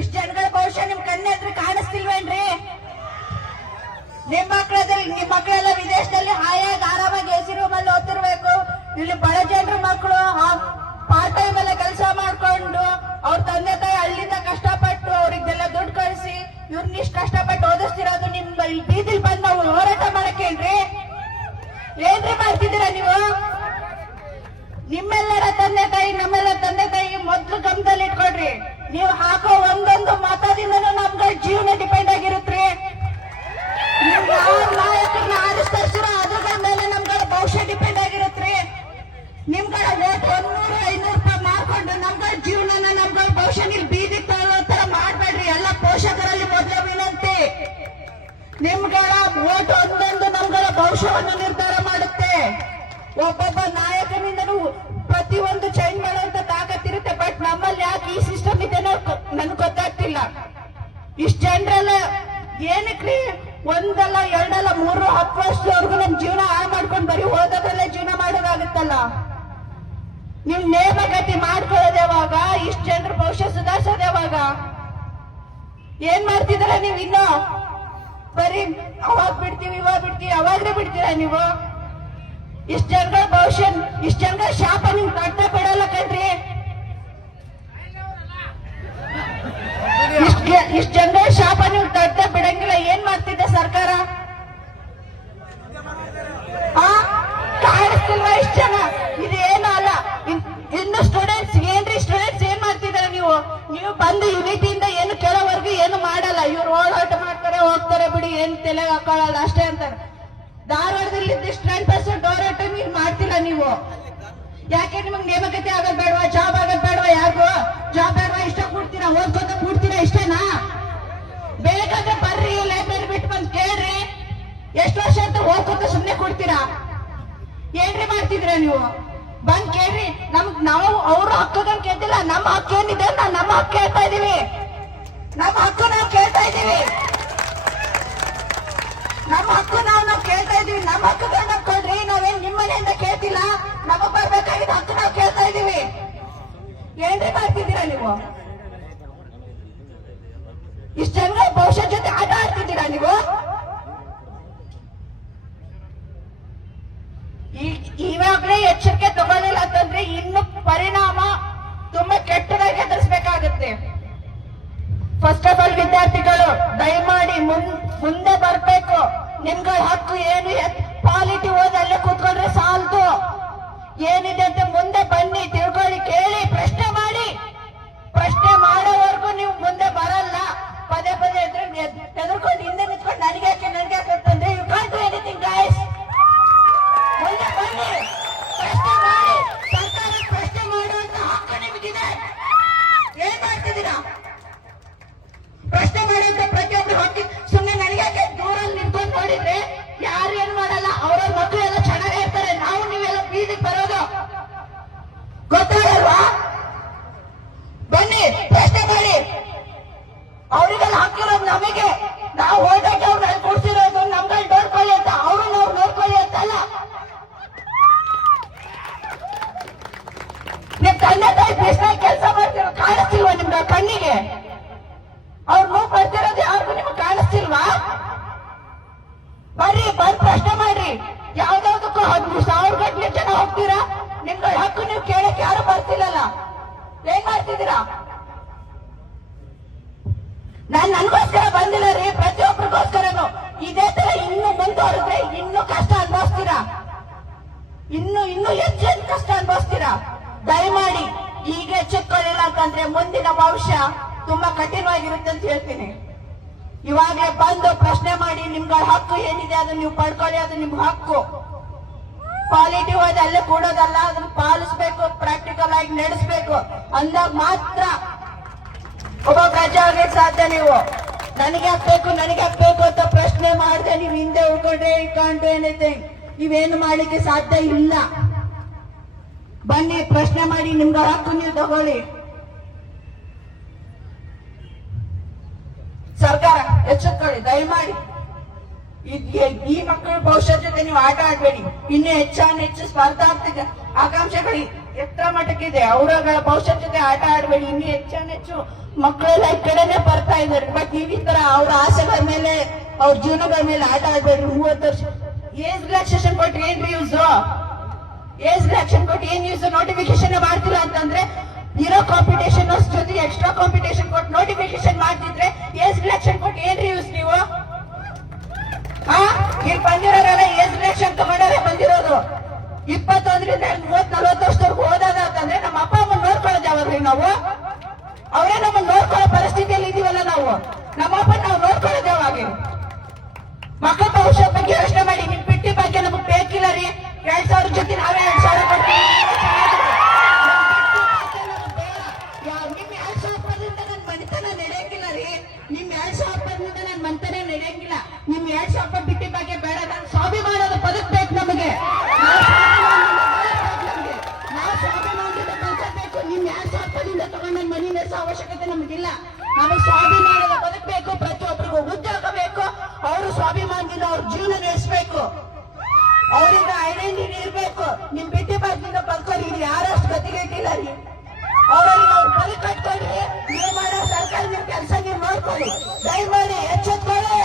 ಇಷ್ಟ ಜನಗಳ ಭವಿಷ್ಯ ನಿಮ್ ಕಣ್ಣೆ ಹತ್ರ ಕಾಣಿಸ್ತಿಲ್ವೇನ್ರಿ? ನಿಮ್ ಮಕ್ಕಳೆಲ್ಲ ವಿದೇಶದಲ್ಲಿ ಹಾಯಾಗಿ ಆರಾಮಾಗಿ ಎಸಿ ರೂಮ್ ಅಲ್ಲಿ ಓದ್ತಿರ್ಬೇಕು. ಇಲ್ಲಿ ಬಡ ಜನರ ಮಕ್ಕಳು ಪಾರ್ಟ್ ಟೈಮ್ ಎಲ್ಲ ಕೆಲಸ ಮಾಡ್ಕೊಂಡು ಅವ್ರ ತಂದೆ ತಾಯಿ ಹಳ್ಳಿಯಿಂದ ಕಷ್ಟಪಟ್ಟು ಅವ್ರಿಗೆಲ್ಲ ದುಡ್ಡು ಕಳಿಸಿ ಇವ್ರನ್ನ ಇಷ್ಟು ಕಷ್ಟಪಟ್ಟು ಓದಿಸ್ತಿರೋದು ನಿಮ್ ಬೀದಿಲ್ ಬಂದ್ ನಾವು ಹೋರಾಟ ಮಾಡಕ್ಕೇನ್ರಿ? ಏನ್ರಿ ಮಾಡ್ತಿದ್ದೀರಾ ನೀವು? ನಿಮ್ಮೆಲ್ಲರ ತಂದೆ ತಾಯಿ ನಮ್ಮೆಲ್ಲ ತಂದೆ ತಾಯಿ ಮೊದ್ಲು ಗಮನದಲ್ಲಿ ಇಟ್ಕೊಡ್ರಿ. ನೀವು ಹಾಕೋ ಒಂದೊಂದು ಮತದಿಂದನೂ ನಮ್ಗಳ ಜೀವನ ಡಿಪೆಂಡ್ ಆಗಿರುತ್ರಿ. ನೀವು ಯಾವ ನಾಯಕರನ್ನ ಆರಿಸ್ತಾರ ಅದ್ರ ಮೇಲೆ ನಮ್ಗಳ ಭವಿಷ್ಯ ಡಿಪೆಂಡ್ ಆಗಿರುತ್ರಿ. ನಿಮ್ಗಳ ಓಟ್ 100-500 ರೂಪಾಯಿ ಮಾಡ್ಕೊಂಡು ನಮ್ಗಳ ಜೀವನನ ನಮ್ಗಳ ಭವಿಷ್ಯ ನೀವು ಬೀದಿ ತಗೊಳ್ಳೋ ತರ ಮಾಡ್ಬೇಡ್ರಿ. ಎಲ್ಲ ಪೋಷಕರಲ್ಲಿ ಮೊದಲ ವಿನಂತಿ. ನಿಮ್ಗಳ ಓಟ್ ಒಂದೊಂದು ನಮ್ಗಳ ಭವಿಷ್ಯವನ್ನು ನಿರ್ಧಾರ ಮಾಡುತ್ತೆ. ಒಬ್ಬೊಬ್ಬ ನಾಯಕನಿಂದನೂ ಪ್ರತಿಯೊಂದು ಚೇಂಜ್ ಮಾಡುವಂತ ತಾಕತ್ತಿರುತ್ತೆ. ಬಟ್ ನಮ್ಮಲ್ಲಿ ಯಾಕೆ ಈ ಸಿಸ್ಟಮ್ ಇದೆ ನನ್ಗೆ ಗೊತ್ತಾಗ್ತಿಲ್ಲ. ಇಷ್ಟ ಜನರೆಲ್ಲ ಏನಕ್ರಿ ಒಂದಲ್ಲ ಎರಡಲ್ಲ 3-10 ವರ್ಷದವರೆಗೂ ನಮ್ ಜೀವನ ಹಾಳು ಮಾಡ್ಕೊಂಡು ಬರೀ ಓದೋದ್ರಲ್ಲೇ ಜೀವನ ಮಾಡೋದಾಗುತ್ತಲ್ಲ. ನಿಮ್ ನೇಮಗತಿ ಮಾಡ್ಕೊಳ್ಳೋದು ಯಾವಾಗ? ಇಷ್ಟ ಜನರ ಭವಿಷ್ಯ ಸುಧಾರಿಸೋದು ಯಾವಾಗ? ಏನ್ ಮಾಡ್ತಿದ್ದೀರಾ ನೀವು? ಇನ್ನು ಬರೀ ಅವಾಗ ಬಿಡ್ತೀವಿ ಇವಾಗ ಬಿಡ್ತೀವಿ ಅವಾಗ್ರೆ ಬಿಡ್ತೀರಾ ನೀವು? ಇಷ್ಟ ಜನಗಳ ಭವಿಷ್ಯ ಇಷ್ಟ ಜನಗಳ ಶಾಪ ನಿಮ್ ಕಟ್ಟ ಬಿಡಲ್ಲ ಕಣ್ರಿ. ಇಷ್ಟ ಜನಗಳ ಶಾಪ ನೀವು ತಟ್ಟ ಬಿಡಂಗಿಲ್ಲ. ಏನ್ ಮಾಡ್ತಿದ್ದೆ ಸರ್ಕಾರ? ಕಾಣಿಸ್ತಿಲ್ವಾ ಇಷ್ಟ ಜನ? ಇದೇನು ಅಲ್ಲ. ಇನ್ನು ಸ್ಟೂಡೆಂಟ್ಸ್ ಏನ್ರಿ? ಸ್ಟೂಡೆಂಟ್ಸ್ ಏನ್ ಮಾಡ್ತಿದಾರೆ? ನೀವು ಬಂದು ಯುನಿಟಿಯಿಂದ ಏನು ಕೇಳೋವರೆಗೂ ಏನು ಮಾಡಲ್ಲ. ಇವ್ರು ಓಡಾಟ ಮಾಡ್ತಾರೆ ಹೋಗ್ತಾರೆ ಬಿಡಿ, ಏನ್ ತಲೆಗೆ ಹಾಕೊಳ್ಳಲ್ಲ ಅಷ್ಟೇ ಅಂತಾರೆ. ಧಾರವಾಡದಲ್ಲಿ 10% ಹೋರಾಟ ನೀವು ಮಾಡ್ತೀರಾ ನೀವು? ಯಾಕೆ ನಿಮಗ್ ನೇಮಕತೆ ಆಗೋದ್ ಬೇಡವಾ? ಜಾಬ್ ಆಗೋದ್ ಬೇಡವಾ? ಯಾರಿಗೂ ಜಾಬ್ ಬೇಡವಾ? ಇಷ್ಟ ಕೊಡ್ತೀರಾ? ಓದ್ಕೋತ ಕೂಡ್ತೀರಾ? ಇಷ್ಟೇನಾ? ಬೇಕಾದ್ರೆ ಬರ್ರಿ, ಲೈಬ್ರರಿ ಬಿಟ್ಟು ಬಂದ್ ಕೇಳ್ರಿ. ಎಷ್ಟು ವರ್ಷ ಅಂತ ಓದ್ಕೋತ ಸುಮ್ನೆ ಕೊಡ್ತೀರಾ? ಏನ್ರಿ ಮಾಡ್ತಿದ್ದೀರಾ ನೀವು? ಬಂದ್ ಕೇಳ್ರಿ. ನಾವು ಅವ್ರ ಹಕ್ಕದನ್ ಕೇಳ್ತಿಲ್ಲ. ನಮ್ಮ ಹಕ್ಕು ಏನಿದೆ ನಮ್ಮ ಹಕ್ಕು ಕೇಳ್ತಾ ಇದೀವಿ. ನಮ್ಮ ಹಕ್ಕು ನಾವು ಕೇಳ್ತಾ ಇದೀವಿ. ನಮ್ಮ ಹಕ್ಕು ನಾವು ಕೇಳ್ತಾ ಇದೀವಿ. ನಮ್ಮ ಹಕ್ಕುಗಳನ್ನ ಕೊಡ್ರಿ. ನಾವೇನ್ ನಿಮ್ಮ ಮನೆಯಿಂದ ಕೇಳ್ತಿಲ್ಲ. ನಮಗ್ ಬರ್ಬೇಕಾಗಿದ್ದ ಹಕ್ಕು ನಾವು ಕೇಳ್ತಾ ಇದೀವಿ. ಏನ್ರಿ ಮಾಡ್ತಿದ್ದೀರಾ ನೀವು? ಇಷ್ಟ ಜನ ಭವಿಷ್ಯ ಜೊತೆ ಆಟ ಆಡ್ತಿದ್ದೀರಾ ನೀವು? ಇವಾಗಲೇ ಎಚ್ಚರಿಕೆ ತಗೊಳ್ಳಿಲ್ಲ ಅಂತಂದ್ರೆ ಇನ್ನು ಪರಿಣಾಮ ತುಂಬಾ ಕೆಟ್ಟದಾಗಿ ಎದುರಿಸಬೇಕಾಗುತ್ತೆ. ಫಸ್ಟ್ ಆಫ್ ಆಲ್ ವಿದ್ಯಾರ್ಥಿಗಳು ದಯಮಾಡಿ ಮುಂದೆ ಬರ್ಬೇಕು. ನಿಮ್ಗಳ ಹಕ್ಕು ಏನು? ಪಾಲಿಟಿ ಓದಿ ಅಲ್ಲೇ ಕೂತ್ಕೊಂಡ್ರೆ ಸಾಲದು. ಏನಿದೆ ಅಂತ ಮುಂದೆ ಬನ್ನಿ, ತಿಳ್ಕೊಳ್ಳಿ, ಕೇಳಿ, ಪ್ರಶ್ನೆ ಮಾಡಿ. ಪ್ರಶ್ನೆ ಮಾಡೋವರೆಗೂ ನೀವು ಮುಂದೆ ಬರಲ್ಲ. ಪದೇ ಪದೇ ಎದುರ್ಕೊಂಡು ಹಿಂದೆ ನಿಂತ್ಕೊಂಡು ನನಗೆ ಅಂತಂದ್ರೆ you can't do anything guys. ಮುಂದೆ ಬನ್ನಿ, ಪ್ರಶ್ನೆ ಮಾಡಿ. ಸರ್ಕಾರ ಪ್ರಶ್ನೆ ಮಾಡುವಂತ ಹಕ್ಕು ನಿಮಗಿದೆ. ಏನ್ ಮಾಡ್ತಿದ್ದೀರಾ? ಪ್ರಶ್ನೆ ಮಾಡುವಂತ ಪ್ರತಿಯೊಬ್ರು ಹಕ್ಕಿ. ಸುಮ್ಮನೆ ನನಗೆ ದೂರಲ್ಲಿ ನಿಂತ್ಕೊಂಡು ನೋಡಿದ್ರೆ ಯಾರು ಏನ್ ಮಾಡಲ್ಲ. ಅವ್ರವ್ರ ಮಕ್ಕಳು ಎಲ್ಲ ಚೆನ್ನಾಗೇ ಇರ್ತಾರೆ. ನಾವು ನೀವೆಲ್ಲ ಬೀದಿಗೆ ಬರೋದು ಗೊತ್ತಾಗಲ್ವಾ? ಬನ್ನಿ, ಪ್ರಶ್ನೆ ಮಾಡಿ. ಅವ್ರಿಗೆಲ್ಲ ಹಕ್ಕಿರೋದು ನಮಗೆ. ನಾವು ಹೋದಾಗೆ ಅವ್ರನ್ನ ಕೊಡ್ತಿರೋದು ನಮ್ಗಳು ನೋಡ್ಕೊಳ್ಳಿ ಅಂತ, ಅವ್ರನ್ನ ಅವ್ರು ನೋಡ್ಕೊಳ್ಳಿ ಅಂತಲ್ಲ. ನಿಮ್ ತಂದೆ ತಾಯಿ ಬಿಸ್ನಾಗ ಕೆಲಸ ಮಾಡ್ತಿರೋ ಕಾಣಿಸ್ತಿಲ್ವಾ ನಿಮ್ಗೆ ಕಣ್ಣಿಗೆ? ಅವ್ರು ನೋವು ಬರ್ತಿರೋದು ಯಾರಿಗೂ ನಿಮ್ಗೆ ಕಾಣಿಸ್ತಿಲ್ವಾ? ಬರ್ರಿ, ಪ್ರಶ್ನೆ ಮಾಡ್ರಿ. ಯಾವ್ದಾವ್ದಕ್ಕೂ 13,000 ಗಂಟೆ ಜನ ಹೋಗ್ತೀರಾ? ನಿಮ್ಗಳ ಹಕ್ಕು ನೀವು ಕೇಳಕ್ ಯಾರು ಬರ್ತಿಲ್ಲಲ್ಲ. ಏನ್ ಮಾಡ್ತಿದ್ದೀರಾ? ನನ್ಗೋಸ್ಕರ ಬಂದಿಲ್ಲ ರೀ, ಪ್ರತಿಯೊಬ್ಬರಿಗೋಸ್ಕರನು. ಇದೇ ತರ ಇನ್ನು ಮುಂದುವರೆದ್ರೆ ಇನ್ನೂ ಕಷ್ಟ ಅನುಭವಿಸ್ತೀರಾ. ಇನ್ನು ಹೆಚ್ಚು ಕಷ್ಟ ಅನುಭವಿಸ್ತೀರಾ. ದಯಮಾಡಿ ಈಗ ಎಚ್ಚೆತ್ಕೊಳ್ಳಿಲ್ಲ ಅಂತಂದ್ರೆ ಮುಂದಿನ ಭವಿಷ್ಯ ತುಂಬಾ ಕಠಿಣವಾಗಿರುತ್ತೆ ಅಂತ ಹೇಳ್ತೀನಿ. ಇವಾಗಲೇ ಬಂದು ಪ್ರಶ್ನೆ ಮಾಡಿ. ನಿಮ್ಗಳ ಹಕ್ಕು ಏನಿದೆ ಅದನ್ನ ನೀವು ಪಡ್ಕೊಳ್ಳಿ. ಅದು ನಿಮ್ಗೆ ಹಕ್ಕು. ಪಾಲಿಟಿವ್ ಆಗಿ ಅಲ್ಲೇ ಕೂಡೋದಲ್ಲ, ಅದನ್ನ ಪಾಲಿಸ್ಬೇಕು, ಪ್ರಾಕ್ಟಿಕಲ್ ಆಗಿ ನಡೆಸಬೇಕು. ಅಂದಾಗ ಮಾತ್ರ ಒಬ್ಬ ಪ್ರಜೆ ಆಗ್ಲಿಕ್ಕೆ ಸಾಧ್ಯ. ನೀವು ನನಗೆ ಹಾಕ್ಬೇಕು ಅಂತ ಪ್ರಶ್ನೆ ಮಾಡದೆ ನೀವು ಹಿಂದೆ ಉಳ್ಕೊಂಡ್ರೆ ಕಾಂಟು ಎನಿಥಿಂಗ್ ನೀವೇನು ಮಾಡ್ಲಿಕ್ಕೆ ಸಾಧ್ಯ ಇಲ್ಲ. ಬನ್ನಿ, ಪ್ರಶ್ನೆ ಮಾಡಿ. ನಿಮ್ಗೆ ಹಕ್ಕು ನೀವು ತಗೊಳ್ಳಿ. ಸರ್ಕಾರ ಎಚ್ಚೆತ್ಕೊಳ್ಳಿ ದಯಮಾಡಿ. ಈ ಮಕ್ಕಳ ಭವಿಷ್ಯ ಜೊತೆ ನೀವು ಆಟ ಆಡ್ಬೇಡಿ. ಇನ್ನೂ ಹೆಚ್ಚು ಸ್ಪರ್ಧಾತ್ಮಕ ಆಕಾಂಕ್ಷೆಗಳು ಎತ್ತರ ಮಟ್ಟಕ್ಕಿದೆ. ಅವರಾಗ ಭವಿಷ್ಯದ ಜೊತೆ ಆಟ ಆಡ್ಬೇಡಿ. ಇನ್ನು ಹೆಚ್ಚು ಮಕ್ಕಳೆಲ್ಲ ಈ ಕಡೆನೆ ಬರ್ತಾ ಇದ್ದಾರೆ. ಬಟ್ ನೀವು ಈ ತರ ಅವ್ರ ಆಸೆಗಳ ಮೇಲೆ ಅವ್ರ ಜೀವನಗಳ ಮೇಲೆ ಆಟ ಆಡ್ಬೇಡ್ರಿ. 30 ವರ್ಷ ಏಜ್ ರಿಲ್ಯಾಕ್ಸೇಷನ್ ಕೊಟ್ಟು ಏನ್ರಿ ಯೂಸ್? ಏಜ್ ರಿಲ್ಯಾಕ್ಸೇಷನ್ ಕೊಟ್ಟು ಏನ್ ಯೂಸ್? ನೋಟಿಫಿಕೇಶನ್ ಮಾಡ್ತಿಲ್ಲ ಅಂತಂದ್ರೆ ಇರೋ ಕಾಂಪಿಟೇಷನ್ ಜೊತೆ ಎಕ್ಸ್ಟ್ರಾ ಕಾಂಪಿಟೇಷನ್ ಕೊಟ್ಟು ನೋಟಿಫಿಕೇಶನ್ ಮಾಡ್ತಿದ್ರೆ ಏಜ್ ರಿಲ್ಯಾಕ್ಸೇಷನ್ ಕೊಟ್ಟು ಏನ್ರಿ ಯೂಸ್ ನೀವು? ಈಗ ಬಂದಿರೋರೆಲ್ಲ ಏಜ್ ರಿಲ್ಯಾಕ್ಸೇಷನ್ ತಗೊಂಡಾರೆ ಬಂದಿರೋದು. 21ರಿಂದ 30-40 ವರ್ಷದವರೆಗೂ ಹೋದಾಗ ಅಂತಂದ್ರೆ ನಮ್ಮ ಅಪ್ಪ ಅಮ್ಮನ ನೋಡ್ಕೊಳ್ಳೋದು ಯಾವಾಗ್ರಿ ನಾವು? ಅವರೇ ನಮ್ಮನ್ನ ನೋಡ್ಕೊಳ್ಳೋ ಪರಿಸ್ಥಿತಿಯಲ್ಲಿ ಇದೀವಲ್ಲ ನಾವು. ನಮ್ಮ ಅಪ್ಪ ನಾವು ನೋಡ್ಕೊಳ್ಳೋದು ಯಾವಾಗ? ಮಕ್ಕಳ ಭವಿಷ್ಯ ಬಗ್ಗೆ ಯೋಚನೆ ಮಾಡಿ. ನಿಮ್ ಪಿಟ್ಟಿ ಬಗ್ಗೆ ನಮಗ್ ಬೇಕಿಲ್ಲ ರೀ. 2000 ಜೊತೆ ನಾವೇ 2000 ಕೊಡ್ತೀವಿ. ನಿಮ್ 2000 ರೂಪಾಯಿಂದ ನನ್ ಮನೆತನ ನಡೆಯಂಗಿಲ್ಲ ರೀ. ನಿಮ್ 2000 ರೂಪಾಯಿಂದ ನನ್ ಮನೆತನ ನಡೆಯಂಗಿಲ್ಲ. ನಿಮ್ 2000 ರೂಪಾಯಿ ಬಿಟ್ಟಿ ಬಗ್ಗೆ ಬೇಡ. ನಾನು ಸ್ವಾಭಿಮಾನದ ಬದುಕ್ಬೇಕು ನಮಗೆ. ನಾವು ಸ್ವಾಭಿಮಾನದ ಬದುಕಬೇಕು. ನಿಮ್ 2000 ರೂಪಾಯಿಂದ ತಗೊಂಡ್ ನನ್ ಮನೆ ನಡೆಸೋ ಅವಶ್ಯಕತೆ ನಮಗಿಲ್ಲ. ನಮಗೆ ಸ್ವಾಭಿಮಾನದ ಬದುಕಬೇಕು. ಪ್ರತಿಯೊಬ್ಬರಿಗೂ ಉದ್ಯೋಗ ಬೇಕು. ಅವರು ಸ್ವಾಭಿಮಾನದಿಂದ ಅವ್ರ ಜೀವನ ನಡೆಸಬೇಕು. ಅವರಿಂದ ಐಡೆಂಟಿಟಿ ಇರ್ಬೇಕು. ನಿಮ್ ಬಿಟ್ಟಿ ಬಾಗಿಲಿಂದ ಬದುಕೋರಿ ಯಾರಷ್ಟು ಗತಿಗೆಟ್ಟಿಲ್ಲ ರೀ. ಅವರಿಗೆ ಅವ್ರು ಬದುಕು ಕಟ್ಕೊಳ್ರಿ. ನೀವು ಮಾಡೋ ಸರ್ಕಾರಿ ಕೆಲಸ ನೀವು ನೋಡ್ಕೊಳ್ಳಿ. ದಯಮಾಡಿ ಎಚ್ಚೆತ್ಕೊಳ್ಳಿ.